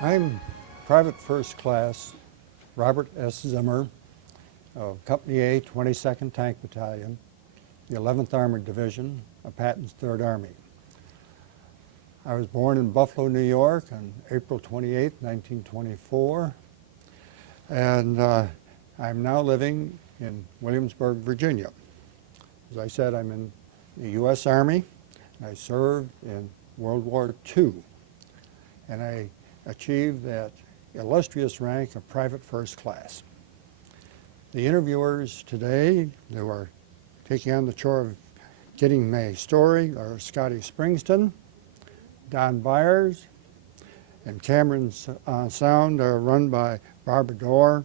I'm Private First Class Robert S. Zimmer of Company A, 22nd Tank Battalion, the 11th Armored Division of Patton's 3rd Army. I was born in Buffalo, New York on April 28, 1924, and I'm now living in Williamsburg, Virginia. As I said, I'm in the U.S. Army, and I served in World War II, and I achieved that illustrious rank of Private First Class. The interviewers today who are taking on the chore of getting my story are Scotty Springston, Don Byers, and Cameron's sound are run by Barbara Dorr,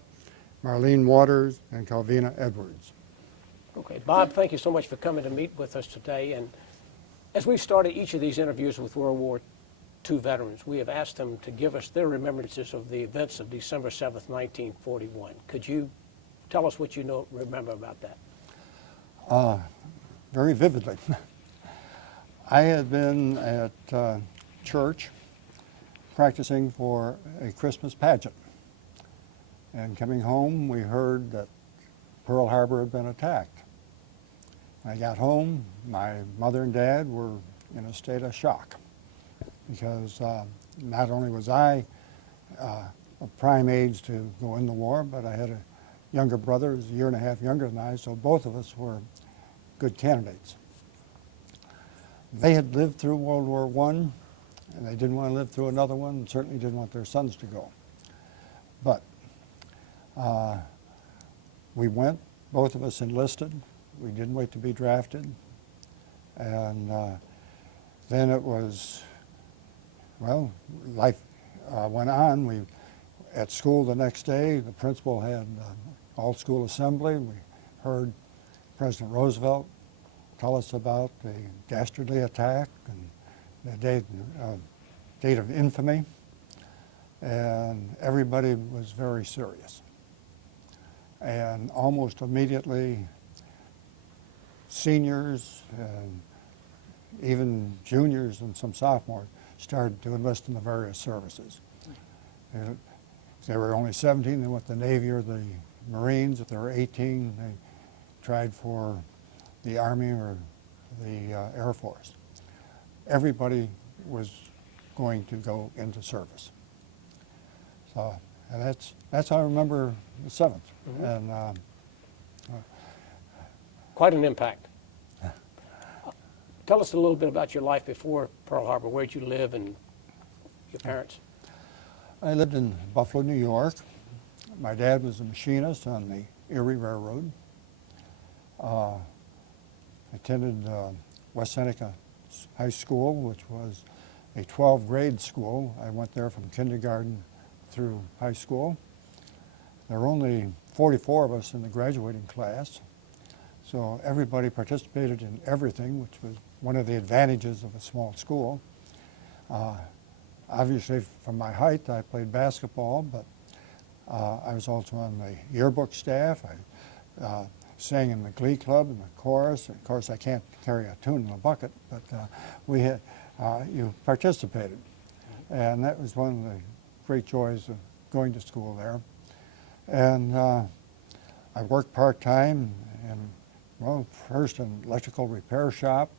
Marlene Waters, and Calvina Edwards. Okay, Bob, thank you so much for coming to meet with us today. And as we've started each of these interviews with World War II veterans, we have asked them to give us their remembrances of the events of December 7th, 1941. Could you tell us what you remember about that? Very vividly. I had been at church practicing for a Christmas pageant. And coming home, we heard that Pearl Harbor had been attacked. When I got home, my mother and dad were in a state of shock because not only was I of prime age to go in the war, but I had a younger brother who was a year and a half younger than I, so both of us were good candidates. They had lived through World War I, and they didn't want to live through another one, and certainly didn't want their sons to go. But we went, both of us enlisted. We didn't wait to be drafted. And then it was, well, life went on. At school the next day, the principal had all-school assembly. We heard President Roosevelt tell us about the dastardly attack and the date of infamy, and everybody was very serious. And almost immediately, seniors and even juniors and some sophomores started to enlist in the various services. And if they were only 17, they went to the Navy or the Marines. If they were 18, they tried for the Army or the Air Force. Everybody was going to go into service. So, and that's how I remember the 7th. Mm-hmm. And quite an impact. Tell us a little bit about your life before Pearl Harbor. Where'd you live and your parents? I lived in Buffalo, New York. My dad was a machinist on the Erie Railroad. I attended West Seneca High School, which was a 12-grade school. I went there from kindergarten through high school. There were only 44 of us in the graduating class, so everybody participated in everything, which was one of the advantages of a small school. Obviously, from my height, I played basketball, but I was also on the yearbook staff. I sang in the glee club and the chorus. Of course, I can't carry a tune in a bucket, but you participated. And that was one of the great joys of going to school there. And I worked part-time in, well, first in an electrical repair shop,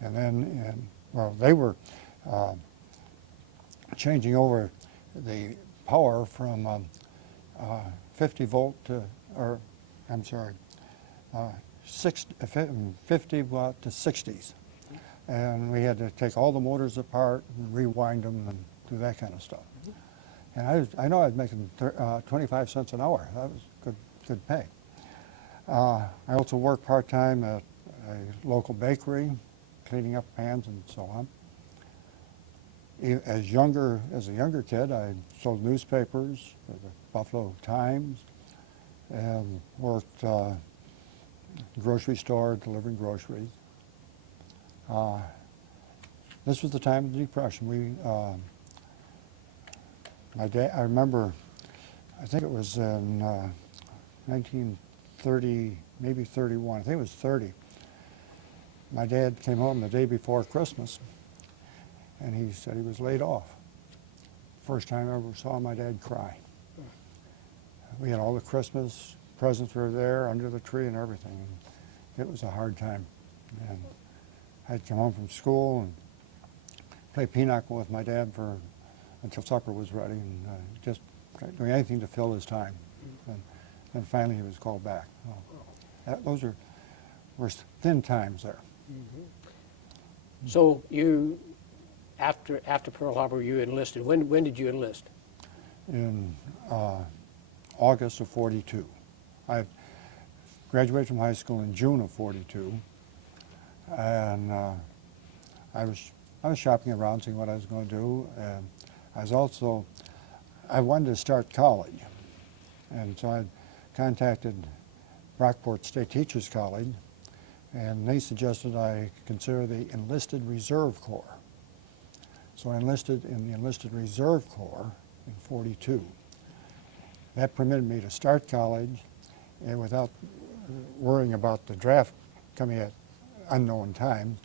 and then they were changing over the power from 50 volt to, or I'm sorry, 50 watt to 60s. And we had to take all the motors apart and rewind them and do that kind of stuff. And I know I was making 25 cents an hour. That was good pay. I also worked part-time at a local bakery, cleaning up pans and so on. As a younger kid, I sold newspapers for the Buffalo Times and worked grocery store, delivering groceries. This was the time of the Depression. My dad, I remember, I think it was in 1930, maybe 31, I think it was 30. My dad came home the day before Christmas, and he said he was laid off. first time I ever saw my dad cry. We had all the Christmas presents were there under the tree and everything. And it was a hard time. And I'd come home from school and play pinochle with my dad until supper was ready, and just doing anything to fill his time. And finally he was called back. Those were thin times there. So you, after Pearl Harbor, you enlisted. When did you enlist? In August of '42. I graduated from high school in June of '42, and I was shopping around, seeing what I was going to do, and I wanted to start college, and so I contacted Rockport State Teachers College, and they suggested I consider the Enlisted Reserve Corps. So I enlisted in the Enlisted Reserve Corps in '42. That permitted me to start college and without worrying about the draft coming at unknown times,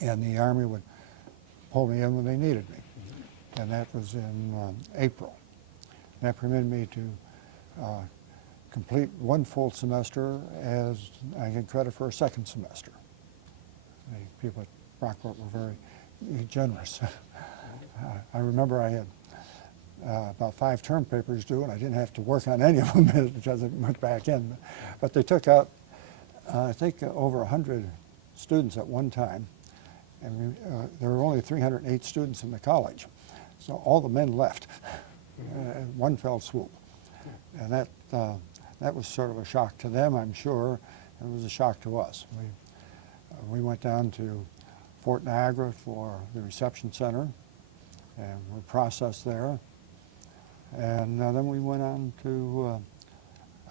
and the Army would pull me in when they needed me. And that was in April. That permitted me to complete one full semester as I get credit for a second semester. The people at Rockport were very generous. I remember I had about 5 term papers due, and I didn't have to work on any of them because I went back in. But they took out, I think, over 100 students at one time, and there were only 308 students in the college. So all the men left in one fell swoop. And that was sort of a shock to them, I'm sure. It was a shock to us. We went down to Fort Niagara for the reception center, and were processed there. And then we went on to,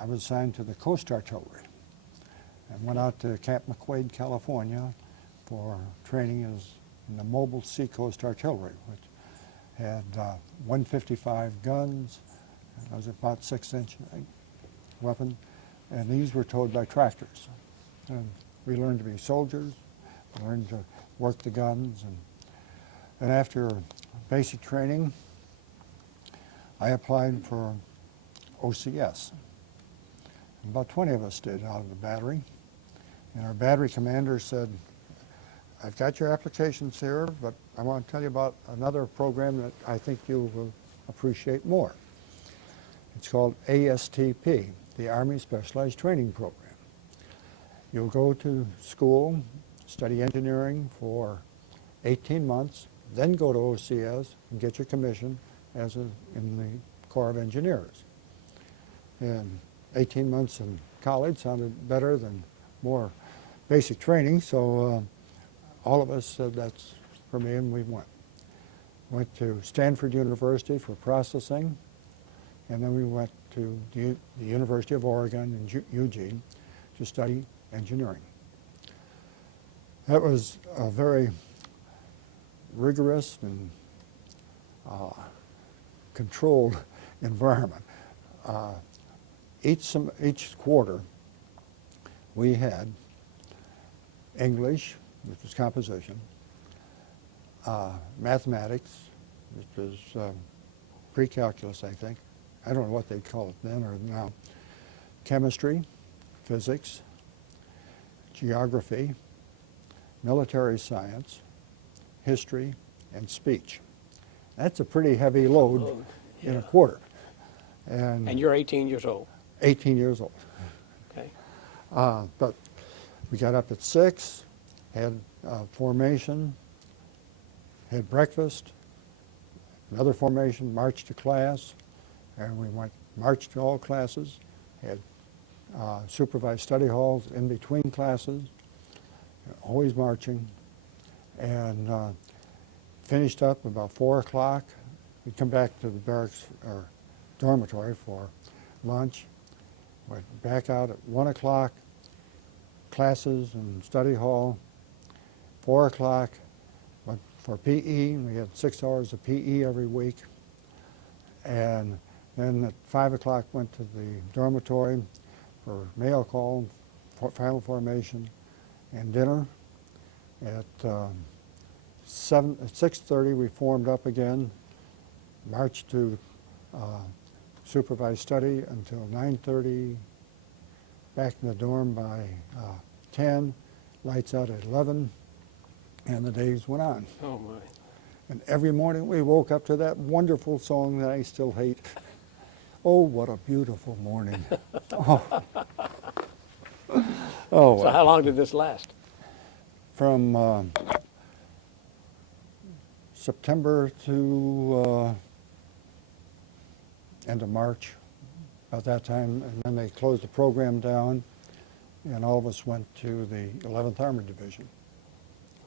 I was assigned to the Coast Artillery, and went out to Camp McQuaid, California for training in the Mobile Seacoast Artillery, which had 155 guns. It was about 6-inch weapon, and these were towed by tractors. And we learned to be soldiers, learned to work the guns, and after basic training, I applied for OCS. About 20 of us did out of the battery, and our battery commander said, "I've got your applications here, but I want to tell you about another program that I think you will appreciate more. It's called ASTP, the Army Specialized Training Program. You'll go to school, study engineering for 18 months, then go to OCS and get your commission in the Corps of Engineers." And 18 months in college sounded better than more basic training, so all of us said that's for me, and we went. Went to Stanford University for processing, and then we went to the University of Oregon in Eugene to study engineering. That was a very rigorous and controlled environment. Each quarter we had English, which was composition, mathematics, which was pre-calculus, I think. I don't know what they'd call it then or now. Chemistry, physics, geography, military science, history, and speech. That's a pretty heavy load in a quarter. And you're 18 years old. 18 years old. Okay. But we got up at 6, had formation, had breakfast, another formation, marched to class, and we marched to all classes, had supervised study halls in between classes, always marching, and finished up about 4 o'clock. We'd come back to the barracks or dormitory for lunch, went back out at 1 o'clock, classes in study hall, 4 o'clock, went for PE. We had 6 hours of PE every week. And then at 5 o'clock went to the dormitory for mail call, final formation, and dinner. At 6:30 we formed up again, marched to supervised study until 9:30, back in the dorm by 10, lights out at 11, and the days went on. Oh, my. And every morning we woke up to that wonderful song that I still hate. Oh, what a beautiful morning. Oh, oh So how long did this last? from September to end of March, about that time, and then they closed the program down, and all of us went to the 11th Armored Division.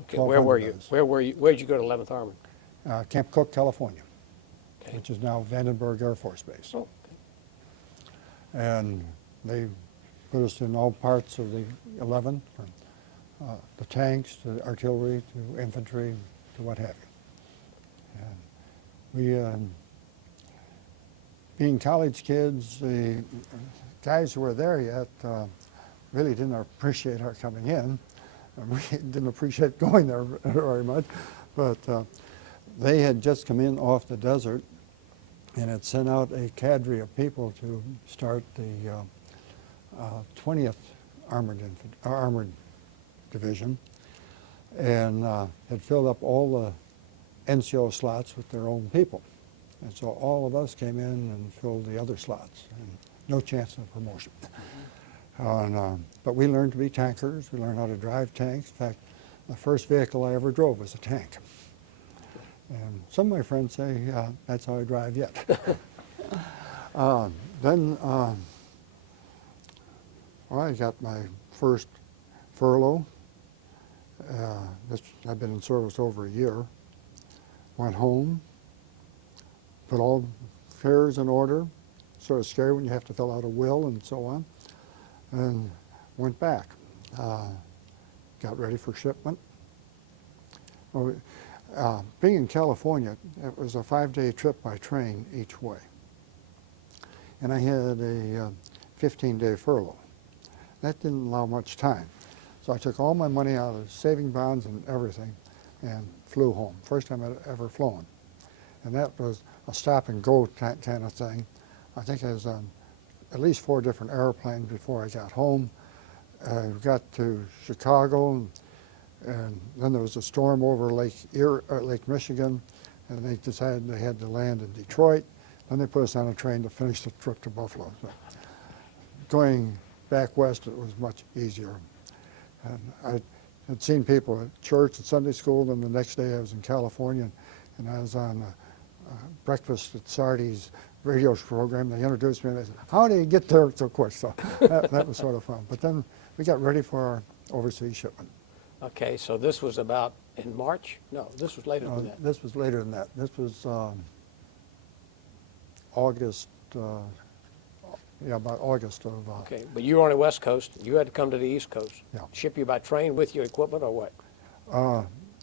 Okay, where were 1200 you? of us. Where were you? Where did you go to 11th Armored? Camp Cook, California, Okay. which is now Vandenberg Air Force Base. Oh, And they put us in all parts of the 11th, from the tanks to artillery to infantry to what have you. And we, being college kids, the guys who were there yet really didn't appreciate our coming in. And we didn't appreciate going there very much, but they had just come in off the desert and had sent out a cadre of people to start the 20th Armored Division, and had filled up all the NCO slots with their own people. And so all of us came in and filled the other slots, and no chance of promotion. But we learned to be tankers. We learned how to drive tanks. In fact, the first vehicle I ever drove was a tank. And some of my friends say that's how I drive yet. Then I got my first furlough. I've been in service over a year. Went home, put all affairs in order. Sort of scary when you have to fill out a will and so on. And went back. Got ready for shipment. Being in California, it was a 5-day trip by train each way. And I had a 15-day furlough. That didn't allow much time. So I took all my money out of saving bonds and everything and flew home. First time I'd ever flown. And that was a stop and go kind of thing. I think I was on at least 4 different airplanes before I got home. I got to Chicago, and then there was a storm over Lake Michigan, and they decided they had to land in Detroit. Then they put us on a train to finish the trip to Buffalo. So going back west, it was much easier. And I had seen people at church and Sunday school, then the next day I was in California, and I was on Breakfast at Sardi's radio program. They introduced me and they said, "How do you get there so quick?" So that was sort of fun. But then we got ready for our overseas shipment. Okay, so this was about in March? No, this was later than that. This was later than that. This was August, about August of... Okay, but you were on the West Coast. You had to come to the East Coast. Yeah. Ship you by train with your equipment or what?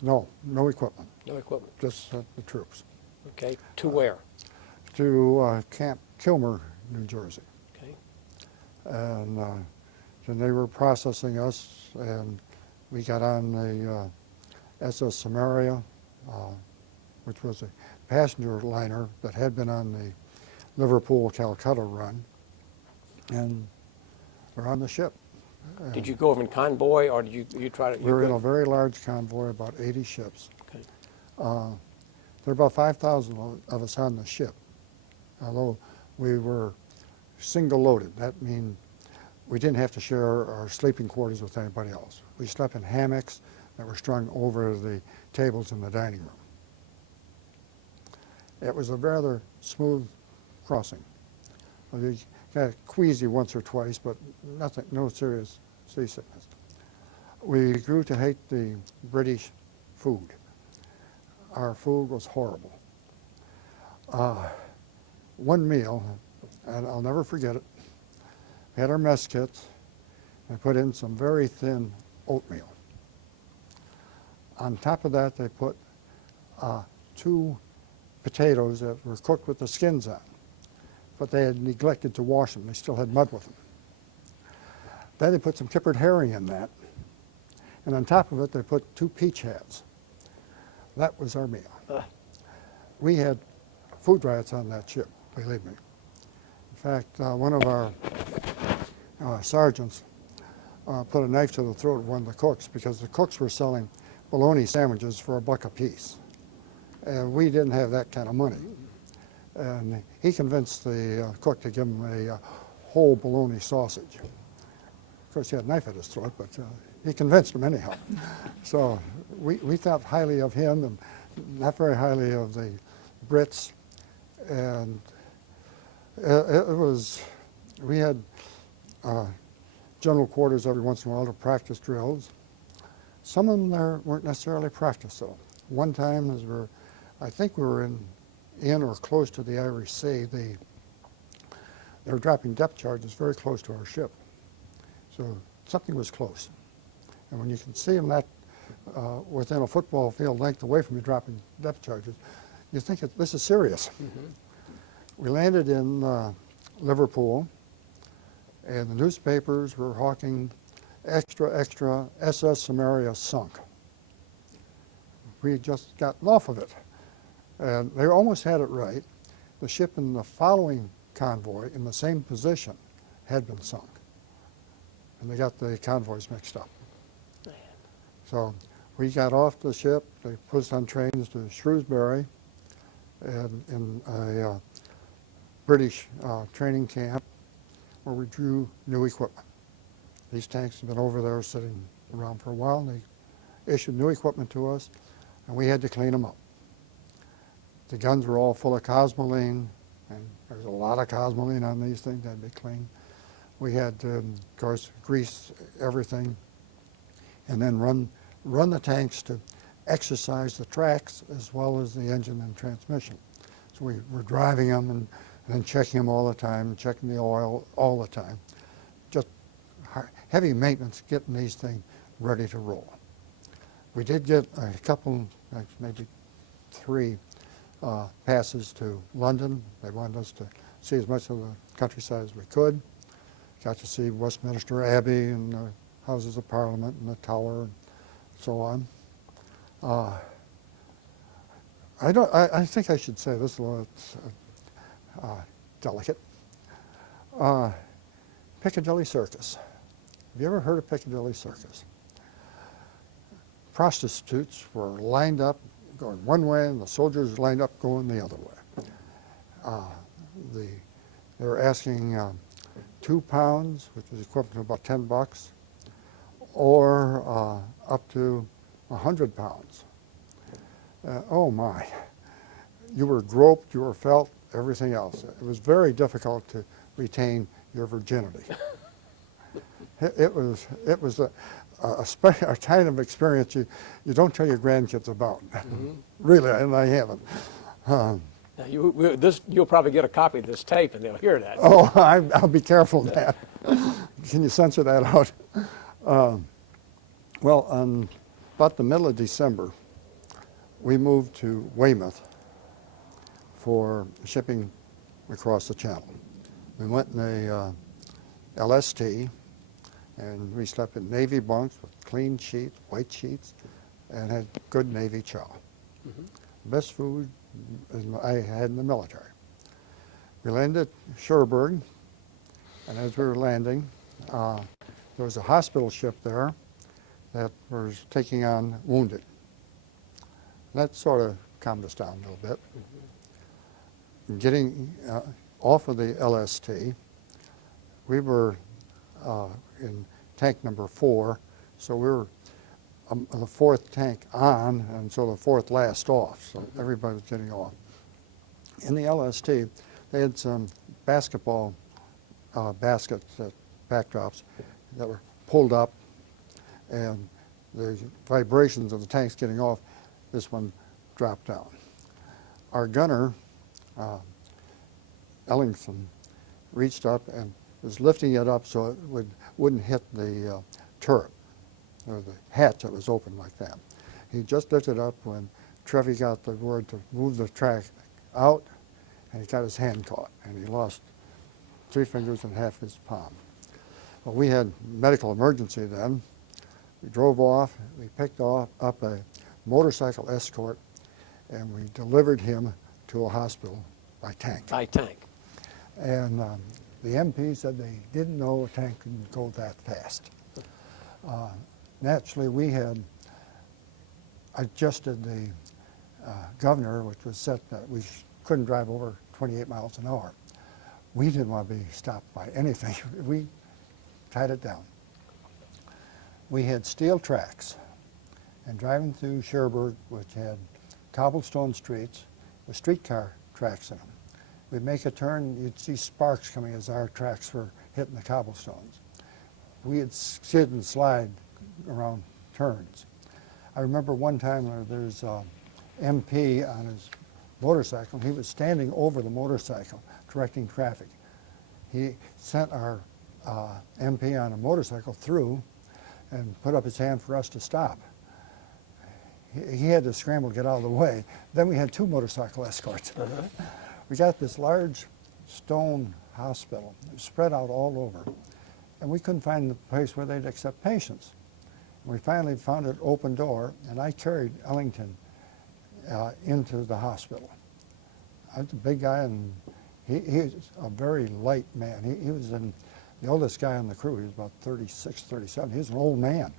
No equipment, No equipment. just the troops. Okay, to where? To Camp Kilmer, New Jersey. Okay. And then they were processing us, and we got on the SS Samaria, which was a passenger liner that had been on the Liverpool-Calcutta run, and we're on the ship. Did you go over in convoy, or did you try to? We were in a very large convoy, about 80 ships. Okay. There were about 5,000 of us on the ship, although we were single-loaded. That means we didn't have to share our sleeping quarters with anybody else. We slept in hammocks that were strung over the tables in the dining room. It was a rather smooth crossing. You got queasy once or twice, but nothing, no serious seasickness. We grew to hate the British food. Our food was horrible. One meal, and I'll never forget it, we had our mess kits, and put in some very thin oatmeal. On top of that, they put 2 potatoes that were cooked with the skins on, but they had neglected to wash them. They still had mud with them. Then they put some kippered herring in that, and on top of it, they put 2 peach heads. That was our meal. We had food riots on that ship, believe me. In fact, one of our sergeants put a knife to the throat of one of the cooks because the cooks were selling bologna sandwiches for $1 a piece. And we didn't have that kind of money. And he convinced the cook to give him a whole bologna sausage. Of course, he had a knife at his throat, but he convinced him anyhow. So we thought highly of him and not very highly of the Brits. And we had general quarters every once in a while to practice drills. Some of them there weren't necessarily practice though. One time, I think we were in or close to the Irish Sea, they were dropping depth charges very close to our ship. So something was close. And when you can see them that within a football field length away from you dropping depth charges, you think this is serious. Mm-hmm. We landed in Liverpool, and the newspapers were hawking extra, extra, SS Samaria sunk. We had just gotten off of it. And they almost had it right. The ship in the following convoy in the same position had been sunk. And they got the convoys mixed up. Man. So we got off the ship, they put us on trains to Shrewsbury and in a British training camp where we drew new equipment. These tanks have been over there sitting around for a while, and they issued new equipment to us, and we had to clean them up. The guns were all full of cosmoline, and there's a lot of cosmoline on these things that had to be cleaned. We had to, of course, grease everything and then run the tanks to exercise the tracks as well as the engine and transmission. So we were driving them and then checking them all the time, checking the oil all the time. Just heavy maintenance getting these things ready to roll. We did get a couple, maybe 3 passes to London. They wanted us to see as much of the countryside as we could. Got to see Westminster Abbey and the Houses of Parliament and the Tower and so on. I think I should say this, it's delicate. Piccadilly Circus. Have you ever heard of Piccadilly Circus? Prostitutes were lined up going one way and the soldiers lined up going the other way. They were asking £2, which was equivalent to about $10, or up to £100. Oh my. You were groped, you were felt, everything else. It was very difficult to retain your virginity. It was a kind of experience you don't tell your grandkids about. Mm-hmm. Really, and I haven't. Now you'll probably get a copy of this tape and they'll hear that. Oh, I'll be careful of that. Can you censor that out? Well, on about the middle of December, we moved to Weymouth for shipping across the channel. We went in a LST, and we slept in Navy bunks with clean sheets, white sheets, and had good Navy chow. Mm-hmm. Best food I had in the military. We landed at Cherbourg, and as we were landing, there was a hospital ship there that was taking on wounded. That sort of calmed us down a little bit. Mm-hmm. Getting off of the LST, we were in tank number 4, so we were the 4th tank on, and so the 4th last off, so everybody was getting off. In the LST, they had some basketball baskets, backdrops, that were pulled up, and the vibrations of the tanks getting off, this one dropped down. Our gunner, Ellington, reached up and was lifting it up so it wouldn't hit the turret, or the hatch that was open like that. He just lifted up when Trevi got the word to move the track out, and he got his hand caught, and he lost 3 fingers and half his palm. Well, we had medical emergency then. We drove off, we picked up a motorcycle escort, and we delivered him to a hospital by tank. By tank. And the MP said they didn't know a tank could go that fast. Naturally, we had adjusted the governor, which was set that we couldn't drive over 28 miles an hour. We didn't want to be stopped by anything. We tied it down. We had steel tracks, and driving through Cherbourg, which had cobblestone streets with streetcar tracks in them, we'd make a turn, you'd see sparks coming as our tracks were hitting the cobblestones. We'd skid and slide around turns. I remember one time there's an MP on his motorcycle. He was standing over the motorcycle directing traffic. He sent our MP on a motorcycle through and put up his hand for us to stop. He had to scramble to get out of the way. Then we had two motorcycle escorts. We got this large stone hospital spread out all over, and we couldn't find the place where they'd accept patients. We finally found an open door, and I carried Ellington into the hospital. I was a big guy, and he was a very light man. He was the oldest guy on the crew. He was about 36, 37. He was an old man.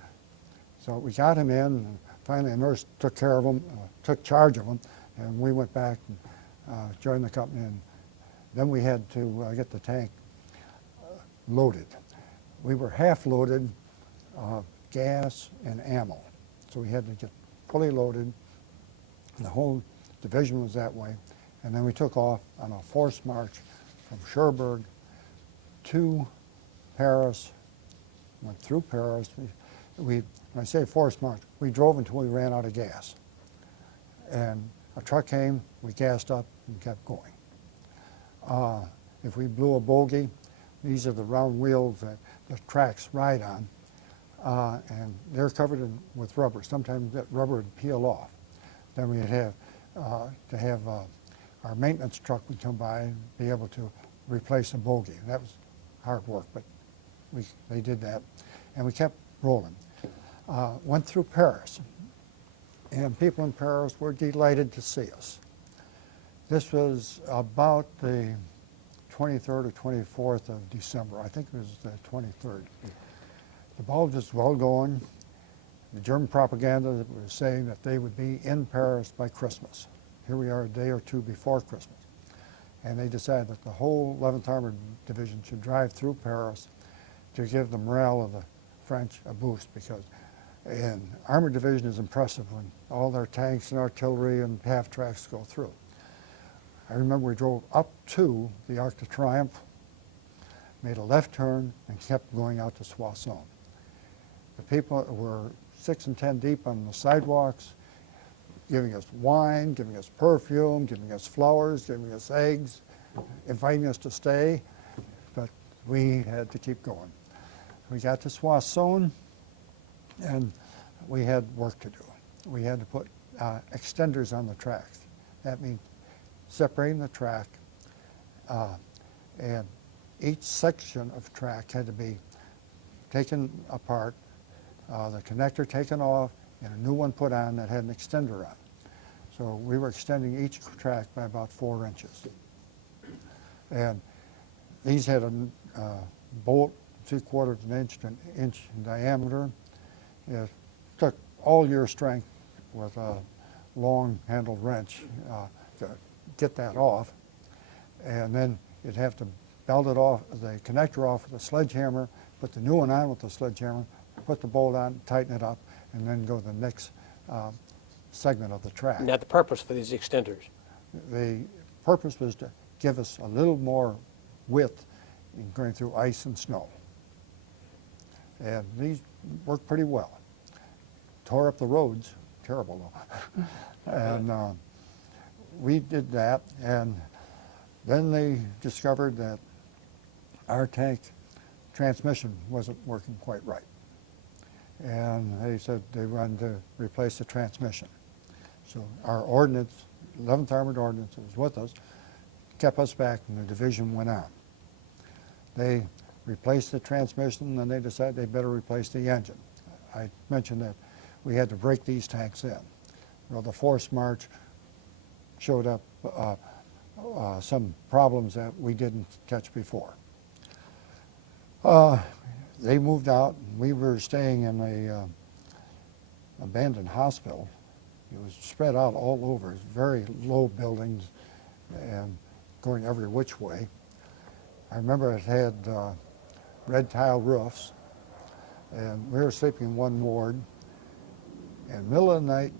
So we got him in, and finally a nurse took care of him, took charge of him, and we went back and joined the company. And then we had to get the tank loaded. We were half loaded, gas and ammo. So we had to get fully loaded. The whole division was that way. And then we took off on a forced march from Cherbourg to Paris, went through Paris. When I say forced march, we drove until we ran out of gas. And a truck came, we gassed up and kept going. If we blew a bogey, these are the round wheels that the tracks ride on, and they're covered with rubber. Sometimes that rubber would peel off. Then we'd have to have our maintenance truck would come by and be able to replace a bogey. And that was hard work, but they did that. And we kept rolling. Went through Paris, and people in Paris were delighted to see us. This was about the 23rd or 24th of December. I think it was the 23rd. The ball was just well going. The German propaganda was saying that they would be in Paris by Christmas. Here we are a day or two before Christmas. And they decided that the whole 11th Armored Division should drive through Paris to give the morale of the French a boost, because an Armored Division is impressive when all their tanks and artillery and half tracks go through. I remember we drove up to the Arc de Triomphe, made a left turn, and kept going out to Soissons. The people were 6 and 10 deep on the sidewalks, giving us wine, giving us perfume, giving us flowers, giving us eggs, inviting us to stay, but we had to keep going. We got to Soissons, and we had work to do. We had to put extenders on the tracks. That means separating the track, and each section of track had to be taken apart, the connector taken off, and a new one put on that had an extender on. So we were extending each track by about 4 inches. And these had a bolt 3/4 of an inch in diameter. It took all your strength with a long-handled wrench to get that off. And then you'd have to belt it off, the connector off with a sledgehammer, put the new one on with the sledgehammer, put the bolt on, tighten it up, and then go to the next segment of the track. Now, the purpose for these extenders? The purpose was to give us a little more width in going through ice and snow. And these worked pretty well. Tore up the roads, terrible though. And we did that, and then they discovered that our tank transmission wasn't working quite right. And they said they wanted to replace the transmission. So our ordnance, 11th Armored Ordnance that was with us, kept us back, and the division went on. They replaced the transmission, and then they decided they better replace the engine. I mentioned that we had to break these tanks in. You know, the forced march showed up some problems that we didn't catch before. They moved out. We were staying in a abandoned hospital. It was spread out all over, very low buildings and going every which way. I remember it had red tile roofs, and we were sleeping in one ward. And in the middle of the night,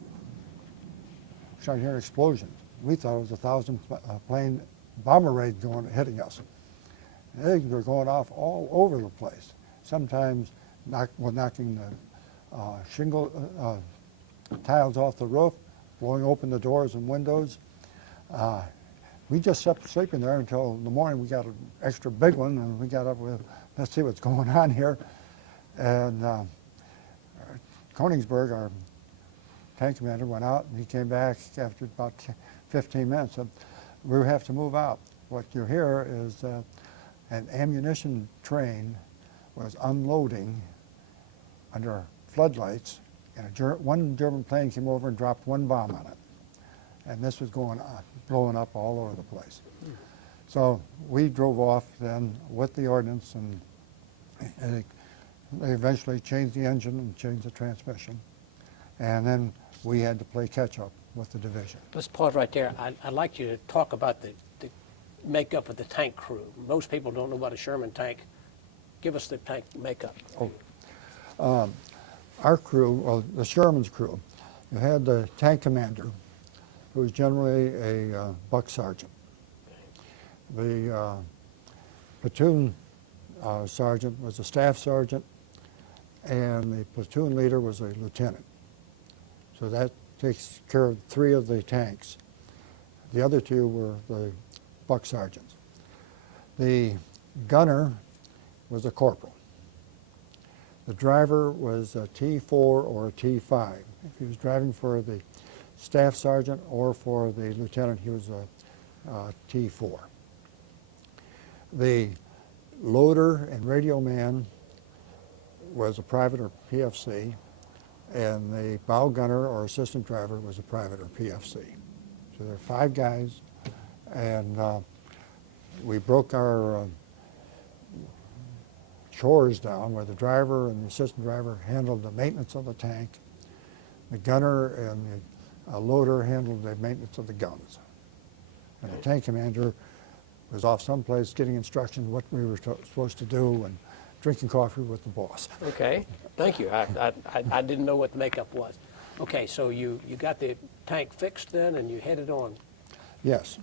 we started hearing explosions. We thought it was 1,000 plane bomber raids hitting us. And they were going off all over the place. Sometimes knocking the shingle tiles off the roof, blowing open the doors and windows. We just kept sleeping there until in the morning we got an extra big one, and we got up with, let's see what's going on here. And Koenigsberg, our tank commander, went out, and he came back after about 15 minutes and we have to move out. What you hear is an ammunition train was unloading under floodlights, and one German plane came over and dropped one bomb on it. And this was going on, blowing up all over the place. So we drove off then with the ordnance, and they eventually changed the engine and changed the transmission. And then we had to play catch up with the division. Let's pause right there. I'd like you to talk about the makeup of the tank crew. Most people don't know about a Sherman tank. Give us the tank makeup. Our crew, well, the Sherman's crew, you had the tank commander, who was generally a buck sergeant. The platoon sergeant was a staff sergeant, and the platoon leader was a lieutenant. So that takes care of 3 of the tanks. The other 2 were the buck sergeants. The gunner was a corporal. The driver was a T4 or a T5. If he was driving for the staff sergeant or for the lieutenant, he was a T4. The loader and radio man was a private or PFC, and the bow gunner or assistant driver was a private or PFC. So there are 5 guys, and we broke our chores down where the driver and the assistant driver handled the maintenance of the tank. The gunner and the loader handled the maintenance of the guns. And the tank commander was off someplace getting instructions what we were supposed to do and drinking coffee with the boss. Okay, thank you. I didn't know what the makeup was. Okay, so you got the tank fixed then, and you headed on. Yes.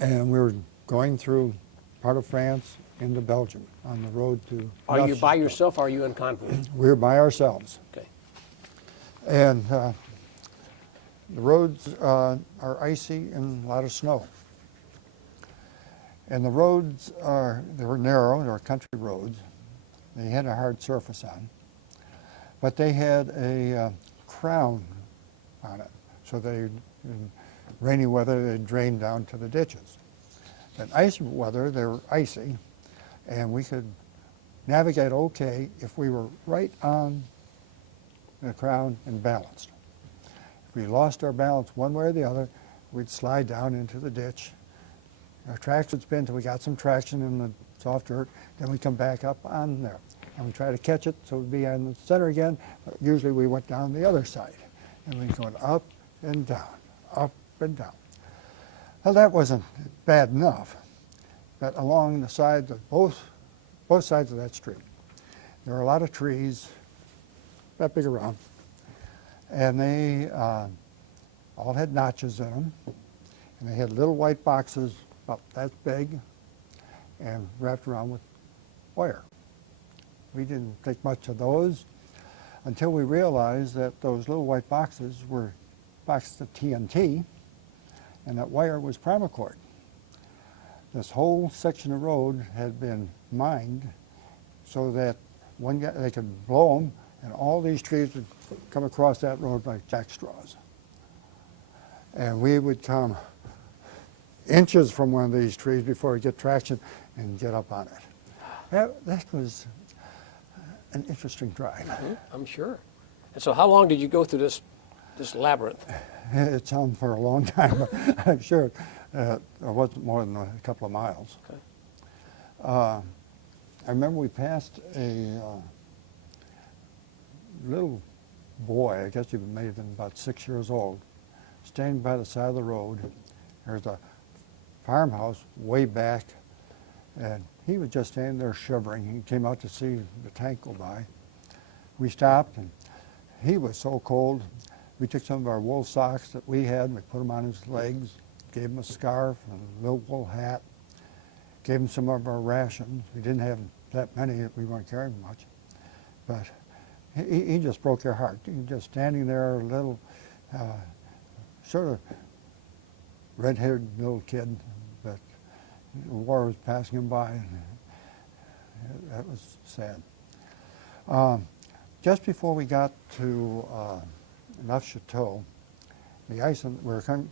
And we were going through part of France into Belgium on the road to... Are you by yourself or are you in convoy? We were by ourselves. Okay. And the roads are icy and a lot of snow. And the roads they were narrow, they were country roads. They had a hard surface on. But they had a crown on it. So they, in rainy weather, they drained down to the ditches. In icy weather, they were icy, and we could navigate okay if we were right on the crown and balanced. If we lost our balance one way or the other, we'd slide down into the ditch. Our tracks would spin until we got some traction in the soft dirt, then we'd come back up on there. And we'd try to catch it so we'd be on the center again, but usually we went down the other side. And we'd go up and down, up and down. Well, that wasn't bad enough, but along the sides of both sides of that street, there were a lot of trees, that big around, and they all had notches in them, and they had little white boxes about that big and wrapped around with wire. We didn't think much of those until we realized that those little white boxes were boxes of TNT, and that wire was primacord. This whole section of road had been mined so that they could blow them, and all these trees would come across that road like jackstraws. And we would come inches from one of these trees before we get traction and get up on it. That was an interesting drive. Mm-hmm, I'm sure. And so how long did you go through this labyrinth? It sounds for a long time, but I'm sure It wasn't more than a couple of miles. Okay. I remember we passed a little boy, I guess he may have been about 6 years old, standing by the side of the road. There's a farmhouse way back, and he was just standing there shivering. He came out to see the tank go by. We stopped, and he was so cold. We took some of our wool socks that we had, and we put them on his legs, gave him a scarf and a little wool hat, gave him some of our rations. We didn't have that many, we weren't carrying much. But he just broke your heart. He was just standing there, a little, sort of red-haired little kid, but the war was passing him by, and that was sad. Just before we got to Neuf-Chateau, the ice,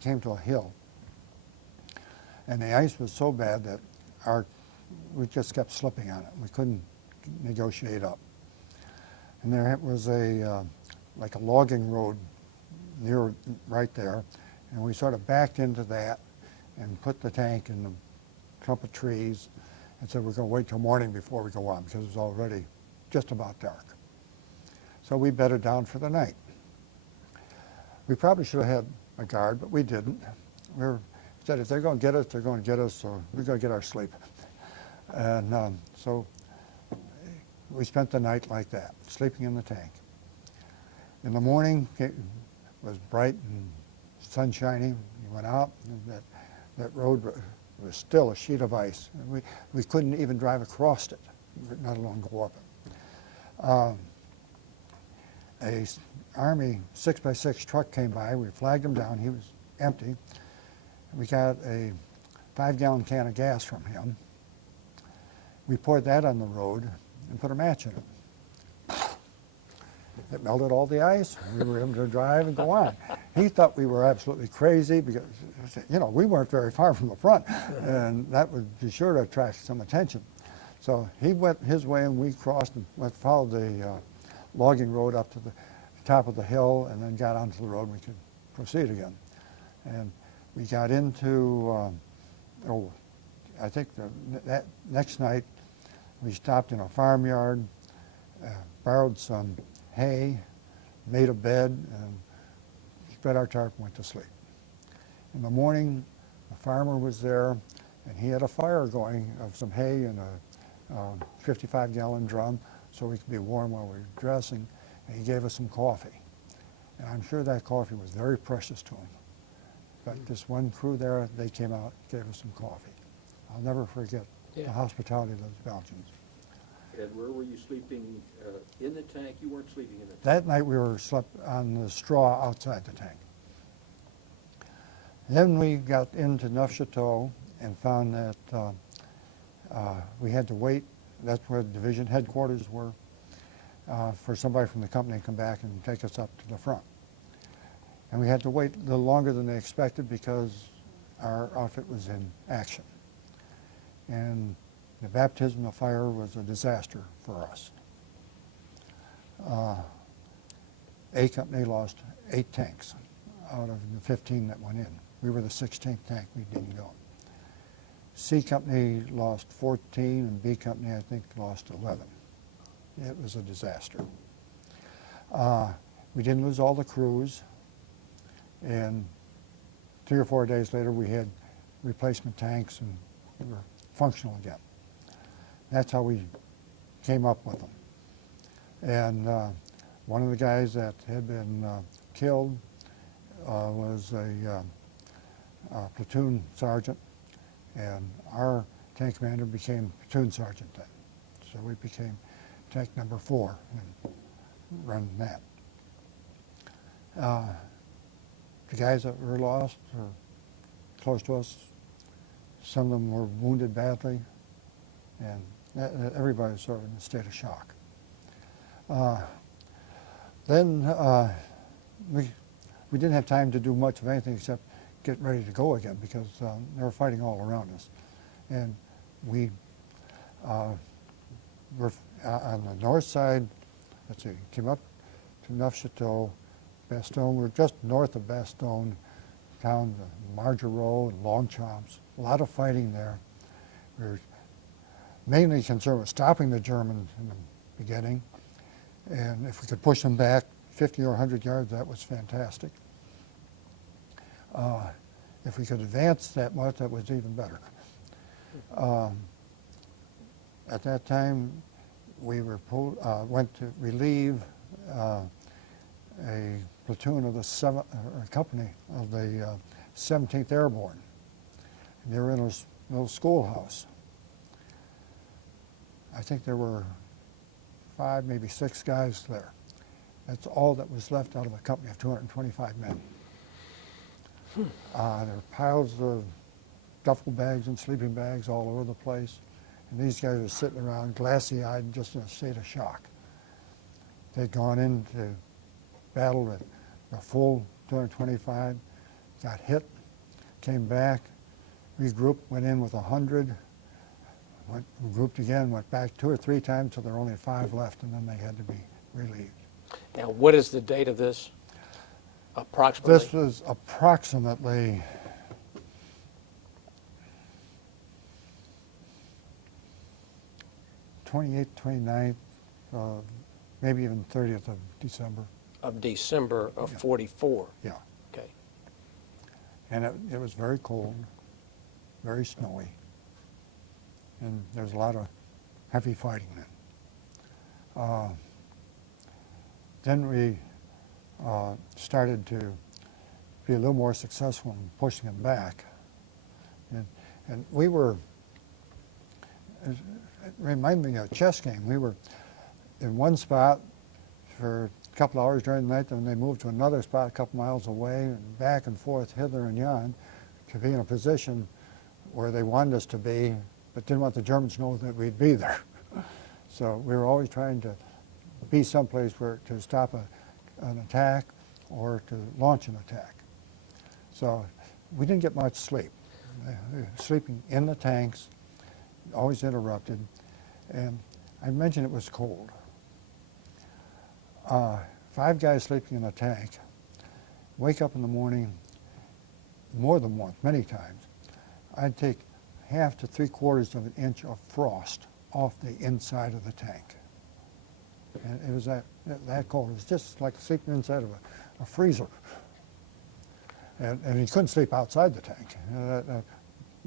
came to a hill, and the ice was so bad that we just kept slipping on it. We couldn't negotiate up. And there was like a logging road near right there, and we sort of backed into that and put the tank in the clump of trees and said we're going to wait till morning before we go on because it was already just about dark. So we bedded down for the night. We probably should have had a guard, but we didn't. We said if they're going to get us, they're going to get us, so we're going to get our sleep. And so we spent the night like that, sleeping in the tank. In the morning, it was bright and sunshiny. We went out, and that road was still a sheet of ice. We couldn't even drive across it, not alone go up it. A Army 6x6 truck came by. We flagged him down. He was empty. We got a 5-gallon can of gas from him. We poured that on the road and put a match in it. It melted all the ice. We were able to drive and go on. He thought we were absolutely crazy because, we weren't very far from the front, and that would be sure to attract some attention. So he went his way, and we crossed and followed the logging road up to the top of the hill, and then got onto the road, and we could proceed again. And we got into, I think that next night, we stopped in a farmyard, borrowed some hay, made a bed, and spread our tarp and went to sleep. In the morning, the farmer was there, and he had a fire going of some hay in a 55-gallon drum so we could be warm while we were dressing, and he gave us some coffee. And I'm sure that coffee was very precious to him. But this one crew there, they came out, gave us some coffee. I'll never forget the hospitality of those Belgians. And where were you sleeping? In the tank? You weren't sleeping in the tank? That night we slept on the straw outside the tank. Then we got into Neuf-Chateau and found that we had to wait. That's where the division headquarters were, for somebody from the company to come back and take us up to the front. And we had to wait a little longer than they expected because our outfit was in action. And the baptism of fire was a disaster for us. A company lost 8 tanks out of the 15 that went in. We were the 16th tank we didn't go. C company lost 14, and B company, I think, lost 11. It was a disaster. We didn't lose all the crews, and 3 or 4 days later we had replacement tanks and we were functional again. That's how we came up with them. And one of the guys that had been killed was a platoon sergeant, and our tank commander became platoon sergeant then. So we became tank number 4 and run that. The guys that were lost or close to us, some of them were wounded badly, and everybody was sort of in a state of shock. Then we didn't have time to do much of anything except get ready to go again because they were fighting all around us. And we were on the north side, came up to Neuf-Chateau, Bastogne. We were just north of Bastogne, down to Margeau and Longchamps. A lot of fighting there. We were mainly concerned with stopping the Germans in the beginning, and if we could push them back 50 or 100 yards, that was fantastic. If we could advance that much, that was even better. At that time, we were went to relieve a platoon of the company of the 17th Airborne. And they were in a little schoolhouse. I think there were 5, maybe 6 guys there. That's all that was left out of a company of 225 men. There were piles of duffel bags and sleeping bags all over the place. And these guys were sitting around glassy-eyed and just in a state of shock. They'd gone into battle with a full 225, got hit, came back, regrouped, went in with 100, grouped again, went back 2 or 3 times until there were only 5 left, and then they had to be relieved. Now, what is the date of this, approximately? This was approximately '28th, '29th, maybe even 30th of December. Of December of 44. Yeah. Okay. And it was very cold, very snowy, and there was a lot of heavy fighting then. Then we started to be a little more successful in pushing them back. And we were, it reminded me of a chess game. We were in one spot for a couple hours during the night, then they moved to another spot a couple miles away, and back and forth, hither and yon, to be in a position where they wanted us to be, but didn't want the Germans to know that we'd be there. So we were always trying to be someplace where to stop an attack or to launch an attack. So we didn't get much sleep. Sleeping in the tanks, always interrupted, and I mentioned it was cold. 5 guys sleeping in a tank, wake up in the morning more than once, many times. I'd take 1/2 to 3/4 of an inch of frost off the inside of the tank. And it was that cold. It was just like sleeping inside of a freezer. And you couldn't sleep outside the tank. It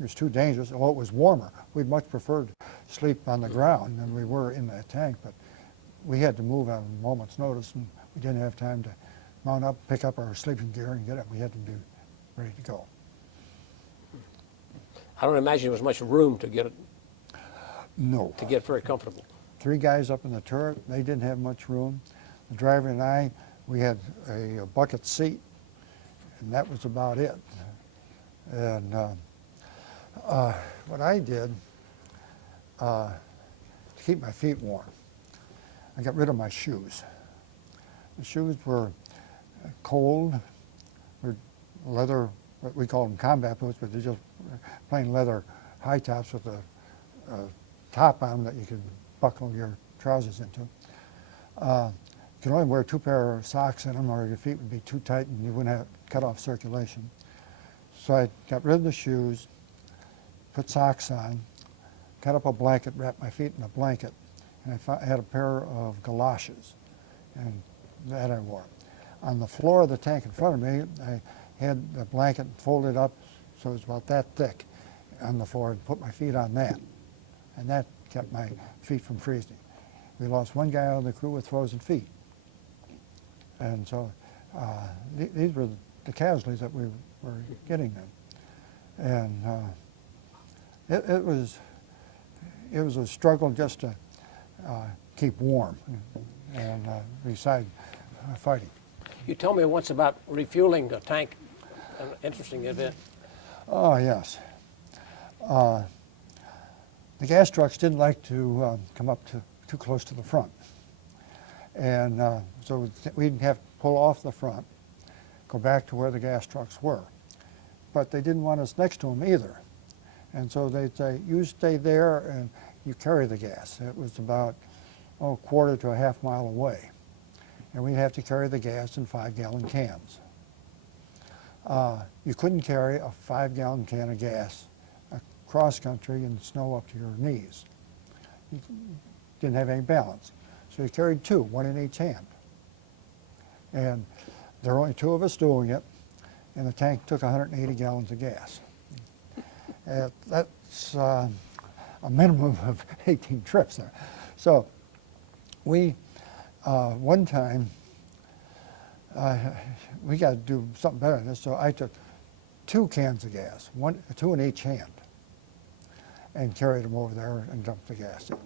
was too dangerous. Although it was warmer, we'd much prefer to sleep on the ground than we were in that tank. But we had to move on a moment's notice, and we didn't have time to mount up, pick up our sleeping gear, and get up. We had to be ready to go. I don't imagine there was much room to get No. very comfortable. 3 guys up in the turret, they didn't have much room. The driver and I, we had a bucket seat, and that was about it. And what I did to keep my feet warm, I got rid of my shoes. The shoes were cold, were leather, what we call them combat boots, but they're just plain leather high tops with a top on them that you could buckle your trousers into. You could only wear 2 pair of socks in them, or your feet would be too tight and you wouldn't have cut off circulation. So I got rid of the shoes, put socks on, cut up a blanket, wrapped my feet in a blanket, and I had a pair of galoshes, and that I wore. On the floor of the tank in front of me, I had the blanket folded up so it was about that thick on the floor, and put my feet on that, and that kept my feet from freezing. We lost 1 guy out of the crew with frozen feet. And so these were the casualties that we were getting then. And it was a struggle just to keep warm and beside fighting. You told me once about refueling a tank, an interesting event. Oh, yes. The gas trucks didn't like to come up too close to the front. And so we'd have to pull off the front, go back to where the gas trucks were. But they didn't want us next to them either. And so they'd say, you stay there and you carry the gas. It was about, 1/4 to a 1/2 mile away. And we'd have to carry the gas in 5-gallon cans. You couldn't carry a 5-gallon can of gas across country in snow up to your knees. You didn't have any balance. So you carried 2, 1 in each hand. And there were only 2 of us doing it, and the tank took 180 gallons of gas. That's a minimum of 18 trips there. So we, one time, we got to do something better than this, so I took 2 cans of gas, 2 in each hand, and carried them over there and dumped the gas in.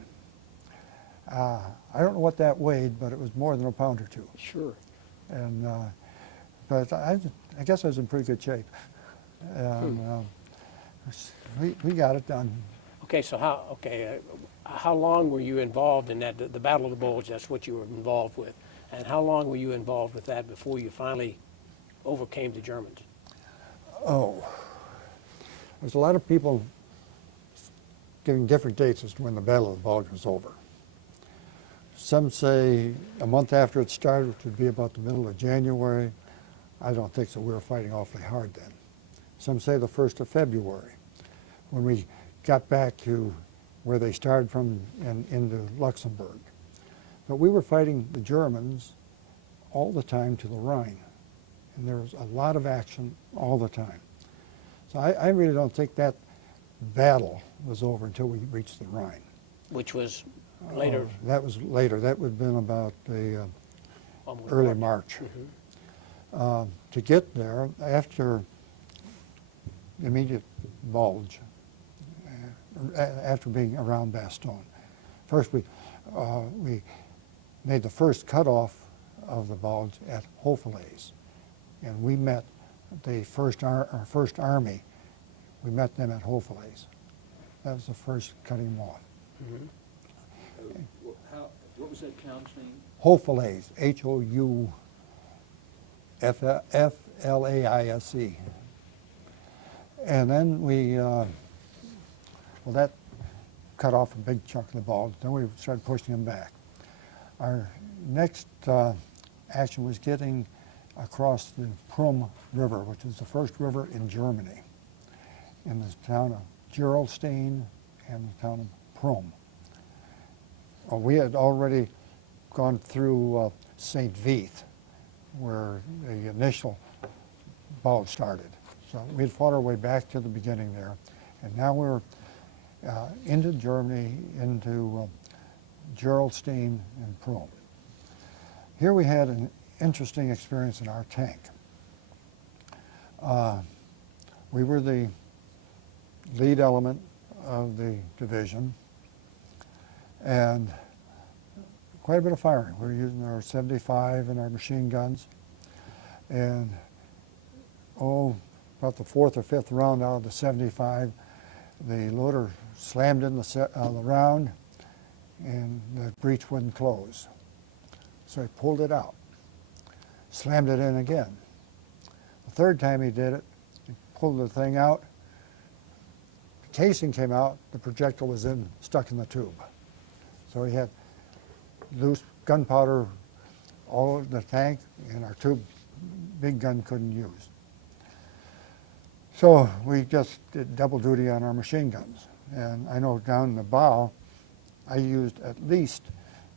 I don't know what that weighed, but it was more than a pound or 2. Sure. And but I guess I was in pretty good shape. And, we got it done. Okay, so how long were you involved in that? The Battle of the Bulge, that's what you were involved with. And how long were you involved with that before you finally overcame the Germans? Oh, there's a lot of people giving different dates as to when the Battle of the Bulge was over. Some say a month after it started, which would be about the middle of January. I don't think so. We were fighting awfully hard then. Some say the 1st of February, when we got back to where they started from and into Luxembourg. But we were fighting the Germans all the time to the Rhine. And there was a lot of action all the time. So I really don't think that battle was over until we reached the Rhine. Which was later? That was later. That would have been about the Almost early March. To get there, after the immediate bulge, after being around Bastogne, first we made the first cutoff of the bulge at Houffalize, and we met the our first army. We met them at Houffalize. That was the first cutting them off. What was that town's name? Houffalize, Houflaise. And then that cut off a big chunk of the bulge. Then we started pushing them back. Our next action was getting across the Prüm River, which is the first river in Germany, in the town of Gerolstein and the town of Prüm. We had already gone through St. Vith, where the initial bulge started. So we had fought our way back to the beginning there, and now we're into Germany, into Gerolstein and Prüm. Here we had an interesting experience in our tank. We were the lead element of the division, and quite a bit of firing. We were using our 75 and our machine guns, and about the 4th or 5th round out of the 75, the loader slammed in the round, and the breech wouldn't close. So he pulled it out, slammed it in again. The 3rd time he did it, he pulled the thing out, the casing came out, the projectile was stuck in the tube. So he had loose gunpowder all over the tank, and our tube, big gun couldn't use. So we just did double duty on our machine guns. And I know down in the bow, I used at least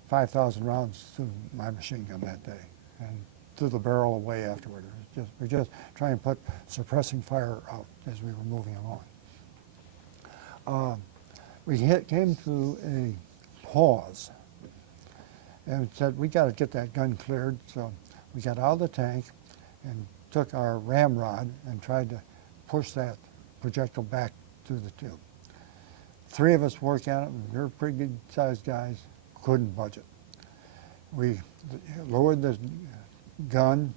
5,000 rounds through my machine gun that day, and threw the barrel away afterward. We're just trying to put suppressing fire out as we were moving along. We came to a pause, and said, we got to get that gun cleared. So we got out of the tank and took our ramrod and tried to push that projectile back through the tube. 3 of us worked on it, and we were pretty good sized guys, couldn't budge it. We lowered the gun,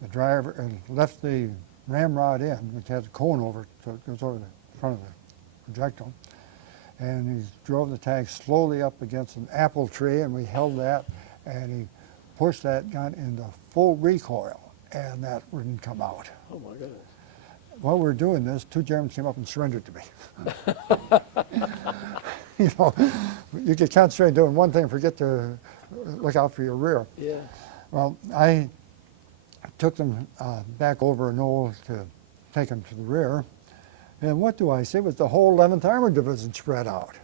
the driver, and left the ramrod in, which has a cone over it, so it goes over the front of the projectile. And he drove the tank slowly up against an apple tree, and we held that, and he pushed that gun into full recoil, and that wouldn't come out. Oh my goodness. While we were doing this, 2 Germans came up and surrendered to me. You know, you get concentrated doing one thing, forget to look out for your rear. Yeah. Well, I took them back over a knoll to take them to the rear. And what do I see? It was the whole 11th Armored Division spread out.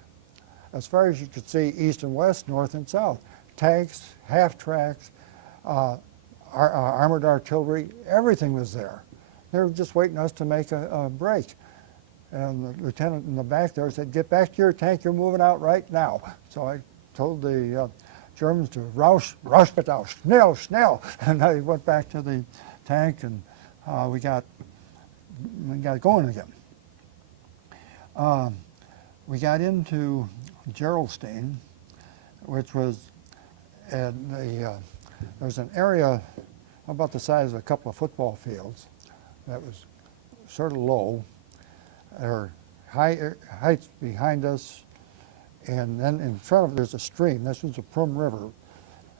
As far as you could see, east and west, north and south. Tanks, half-tracks, armored artillery, everything was there. They were just waiting us to make a break. And the lieutenant in the back there said, "Get back to your tank, you're moving out right now." So I told the Germans to "Rausch, Rauschbetau, schnell, schnell." And I went back to the tank, and we got going again. We got into Gerolstein, which was there was an area about the size of a couple of football fields that was sort of low. There were heights behind us, and then in front of it there's a stream. This was the Prum River.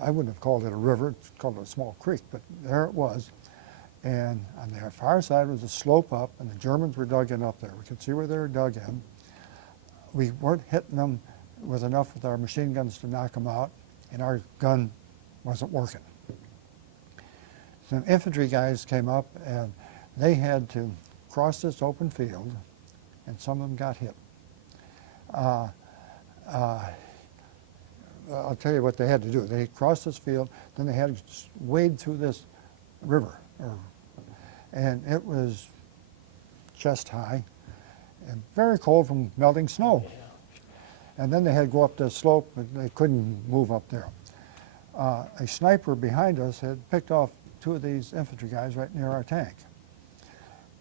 I wouldn't have called it a river, it's called a small creek, but there it was. And on the far side was a slope up, and the Germans were dug in up there. We could see where they were dug in. We weren't hitting them with enough with our machine guns to knock them out, and our gun wasn't working. Some infantry guys came up, and they had to cross this open field, and some of them got hit. I'll tell you what they had to do. They crossed this field, then they had to wade through this river, and it was chest high and very cold from melting snow. And then they had to go up the slope, but they couldn't move up there. A sniper behind us had picked off two of these infantry guys right near our tank.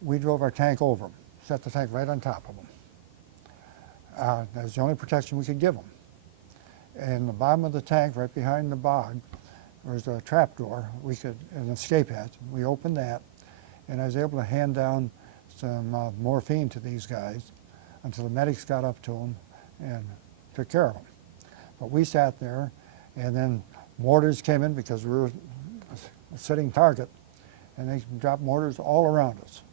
We drove our tank over them, set the tank right on top of them. That was the only protection we could give them. And the bottom of the tank, right behind the bog, was a trap door. An escape hatch. We opened that, and I was able to hand down some morphine to these guys until the medics got up to them and took care of them. But we sat there, and then mortars came in because we were a sitting target, and they dropped mortars all around us.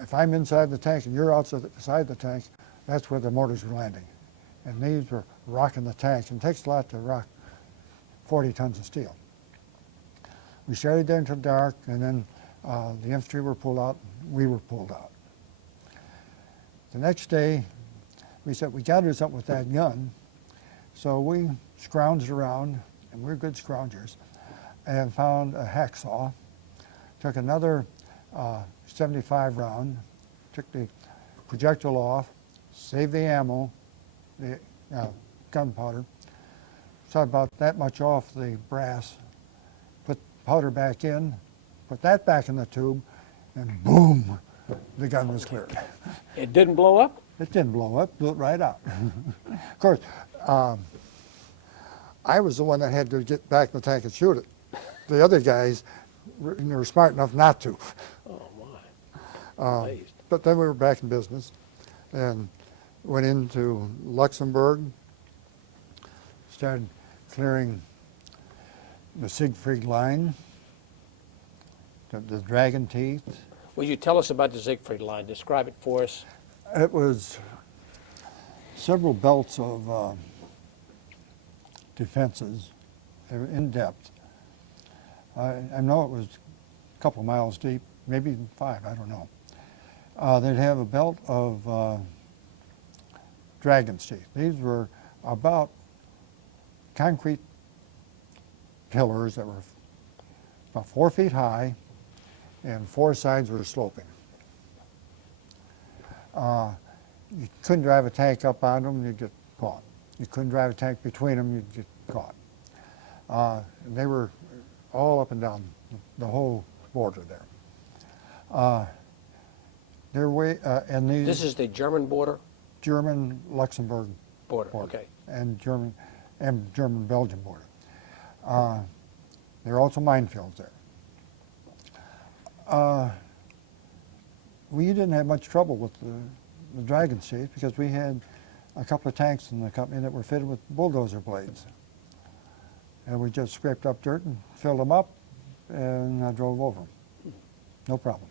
If I'm inside the tank and you're outside the tank, that's where the mortars were landing. And these were rocking the tank, and it takes a lot to rock 40 tons of steel. We stayed there until dark, and then the infantry were pulled out, and we were pulled out. The next day, we said, we got to do something with that gun. So we scrounged around, and we're good scroungers, and found a hacksaw, took another 75 round, took the projectile off, saved the ammo, the gunpowder, so about that much off the brass, put powder back in, put that back in the tube, and boom, the gun was cleared. It didn't blow up? It didn't blow up, blew it right out. Of course, I was the one that had to get back in the tank and shoot it. The other guys were smart enough not to. Oh, my. But then we were back in business and went into Luxembourg, started clearing the Siegfried line, the Dragon Teeth. Will you tell us about the Siegfried line? Describe it for us. It was several belts of defenses. They were in depth. I know it was a couple of miles deep, maybe even 5, I don't know. They'd have a belt of dragon's teeth. These were about concrete pillars that were about 4 feet high, and 4 sides were sloping. You couldn't drive a tank up on them, you'd get caught. You couldn't drive a tank between them, you'd get caught. They were all up and down the whole border there. And these This is the German border? German-Luxembourg Border, okay. and German-Belgian border. There are also minefields there. We didn't have much trouble with the Dragon's Teeth because we had a couple of tanks in the company that were fitted with bulldozer blades. And we just scraped up dirt and filled them up and drove over them. No problem.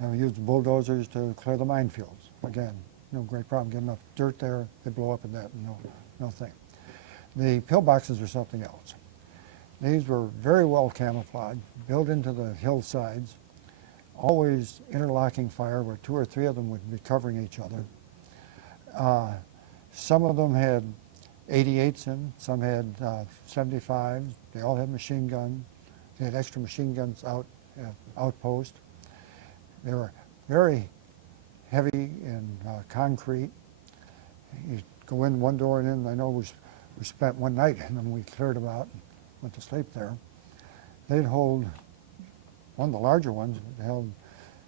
And we used the bulldozers to clear the minefields. Again, no great problem. Get enough dirt there, they blow up in that, no thing. The pillboxes are something else. These were very well camouflaged, built into the hillsides, always interlocking fire where 2 or 3 of them would be covering each other. Some of them had 88s in, some had 75s. They all had machine guns. They had extra machine guns outpost. They were very heavy in concrete. You go in one door and in. I know we spent one night in them. We cleared them out and went to sleep there. They'd hold, one of the larger ones held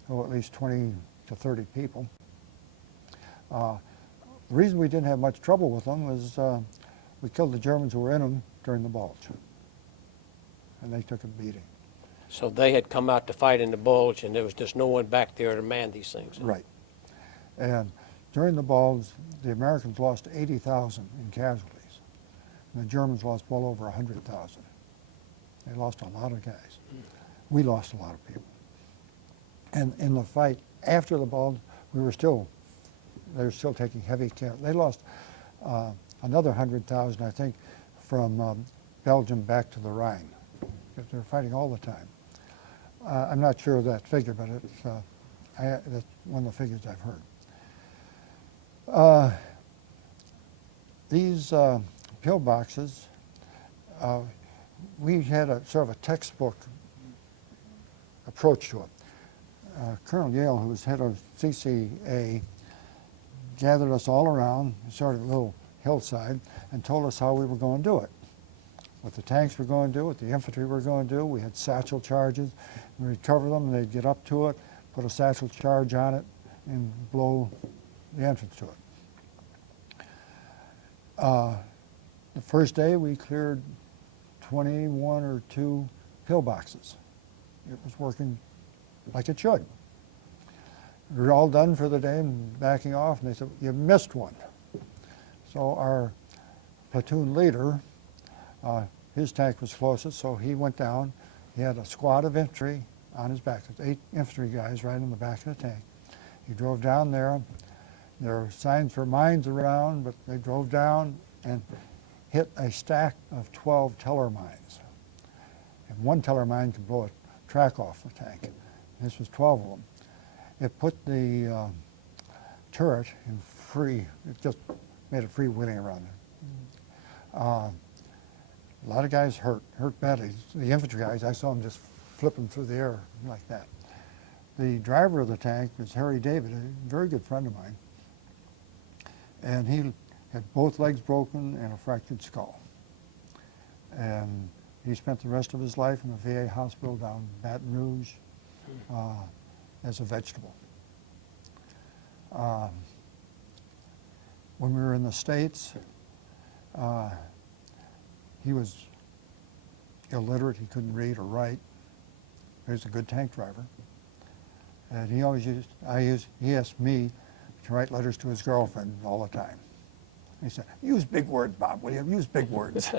at least 20 to 30 people. The reason we didn't have much trouble with them was we killed the Germans who were in them during the Bulge, and they took a beating. So they had come out to fight in the Bulge, and there was just no one back there to man these things. Right. And during the Bulge, the Americans lost 80,000 in casualties, and the Germans lost well over 100,000. They lost a lot of guys. We lost a lot of people. And in the fight after the Bulge, they were still taking heavy care. They lost another 100,000, I think, from Belgium back to the Rhine, because they were fighting all the time. I'm not sure of that figure, but that's one of the figures I've heard. These pillboxes, we had a sort of a textbook approach to it. Colonel Yale, who was head of CCA, gathered us all around, sort of a little hillside, and told us how we were going to do it. What the tanks were going to do, what the infantry were going to do. We had satchel charges. We'd cover them, and they'd get up to it, put a satchel charge on it, and blow the entrance to it. The first day, we cleared 21 or 2 pillboxes. It was working like it should. We were all done for the day and backing off, and they said, "You missed one." So our platoon leader, his tank was closest, so he went down. He had a squad of infantry on his back. There's 8 infantry guys right in the back of the tank. He drove down there. There were signs for mines around, but they drove down and hit a stack of 12 teller mines. And one teller mine could blow a track off the tank. This was 12 of them. It put the turret in free, it just made it freewheeling around it. A lot of guys hurt badly. The infantry guys, I saw them just flipping through the air like that. The driver of the tank was Harry David, a very good friend of mine. And he had both legs broken and a fractured skull. And he spent the rest of his life in the VA hospital down in Baton Rouge as a vegetable. When we were in the States, he was illiterate. He couldn't read or write. He was a good tank driver. And he always he asked me to write letters to his girlfriend all the time. He said, "Use big words, Bob, will you? Use big words."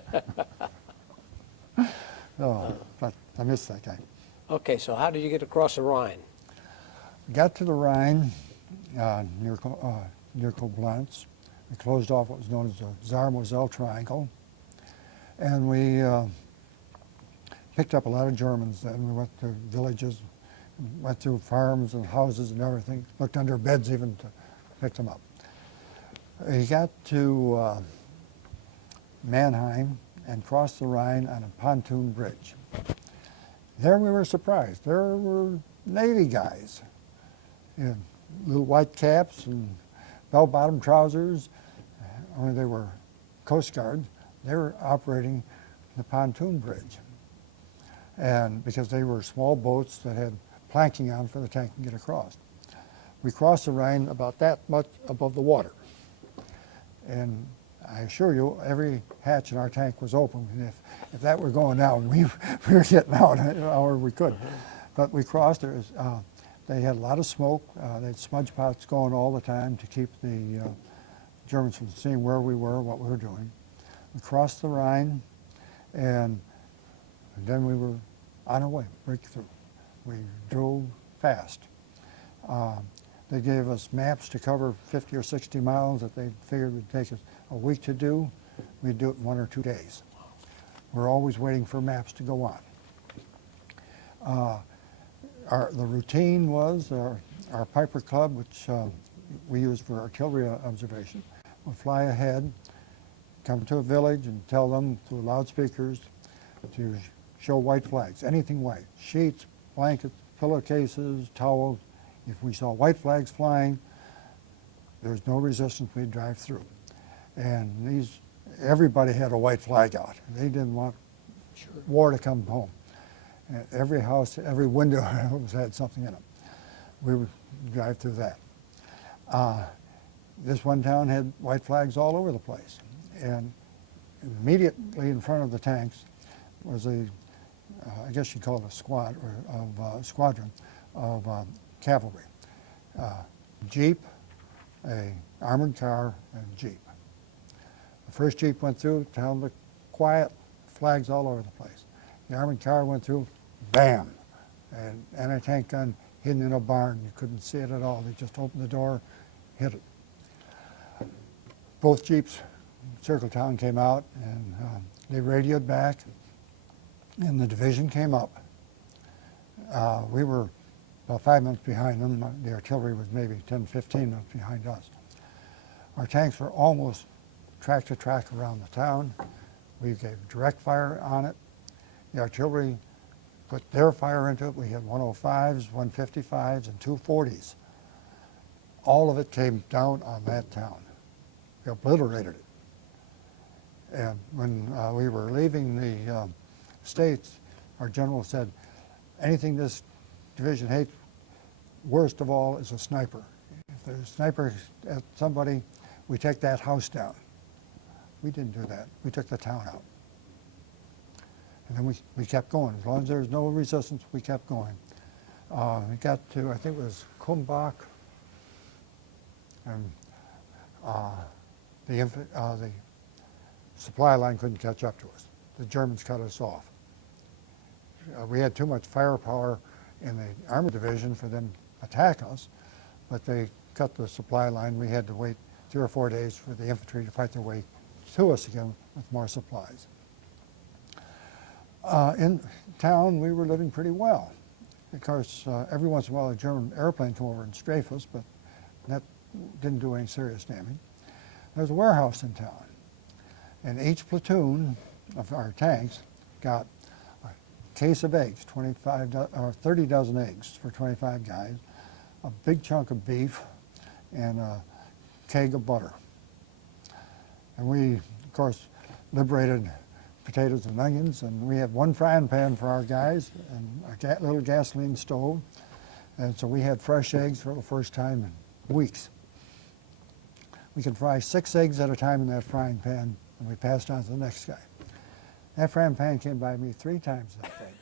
But I miss that guy. Okay, so how did you get across the Rhine? Got to the Rhine near Koblenz. We closed off what was known as the Saar-Moselle Triangle. And we picked up a lot of Germans then. We went to villages, went through farms and houses and everything, looked under beds even to pick them up. We got to Mannheim and crossed the Rhine on a pontoon bridge. There we were surprised. There were Navy guys in little white caps and bell-bottom trousers. Only they were Coast Guard. They were operating the pontoon bridge. And because they were small boats that had planking on for the tank to get across. We crossed the Rhine about that much above the water. And I assure you, every hatch in our tank was open. And if that were going down, we were getting out however we could. But we crossed. They had a lot of smoke. They had smudge pots going all the time to keep the Germans from seeing where we were, what we were doing. We crossed the Rhine, and then we were on our way, breakthrough. We drove fast. They gave us maps to cover 50 or 60 miles that they figured would take us a week to do. We'd do it in 1 or 2 days. we're always waiting for maps to go on. The routine was our Piper Club, which we use for artillery observation, would fly ahead, come to a village and tell them through loudspeakers to show white flags, anything white, sheets, blankets, pillowcases, towels. If we saw white flags flying, there's no resistance, we'd drive through. And everybody had a white flag out. They didn't want war to come home. And every house, every window had something in it. We would drive through that. This one town had white flags all over the place. And immediately in front of the tanks was I guess you'd call it a squadron of cavalry. Jeep, a armored car, and Jeep. The first Jeep went through, town looked quiet, flags all over the place. The armored car went through, bam, and anti-tank gun hidden in a barn. You couldn't see it at all. They just opened the door, hit it. Both Jeeps, Circle Town came out, and they radioed back, and the division came up. We were about 5 minutes behind them. The artillery was maybe 10, 15 minutes behind us. Our tanks were almost track to track around the town. We gave direct fire on it. The artillery put their fire into it. We had 105s, 155s, and 240s. All of it came down on that town. We obliterated it. And when we were leaving the States, our general said, anything this division hates, worst of all, is a sniper. If there's a sniper at somebody, we take that house down. We didn't do that. We took the town out. And then we kept going. As long as there was no resistance, we kept going. We got to, I think it was Kumbach, and the supply line couldn't catch up to us. The Germans cut us off. We had too much firepower in the Armored Division for them to attack us, but they cut the supply line. We had to wait 3 or 4 days for the infantry to fight their way to us again with more supplies. In town, we were living pretty well. Of course, every once in a while a German airplane came over and strafed us, but that didn't do any serious damage. There was a warehouse in town, and each platoon of our tanks got a case of eggs, 30 dozen eggs for 25 guys, a big chunk of beef, and a keg of butter. And we, of course, liberated potatoes and onions, and we had one frying pan for our guys and a little gasoline stove. And so we had fresh eggs for the first time in weeks. We could fry 6 eggs at a time in that frying pan, and we passed on to the next guy. That frying pan came by me 3 times that day.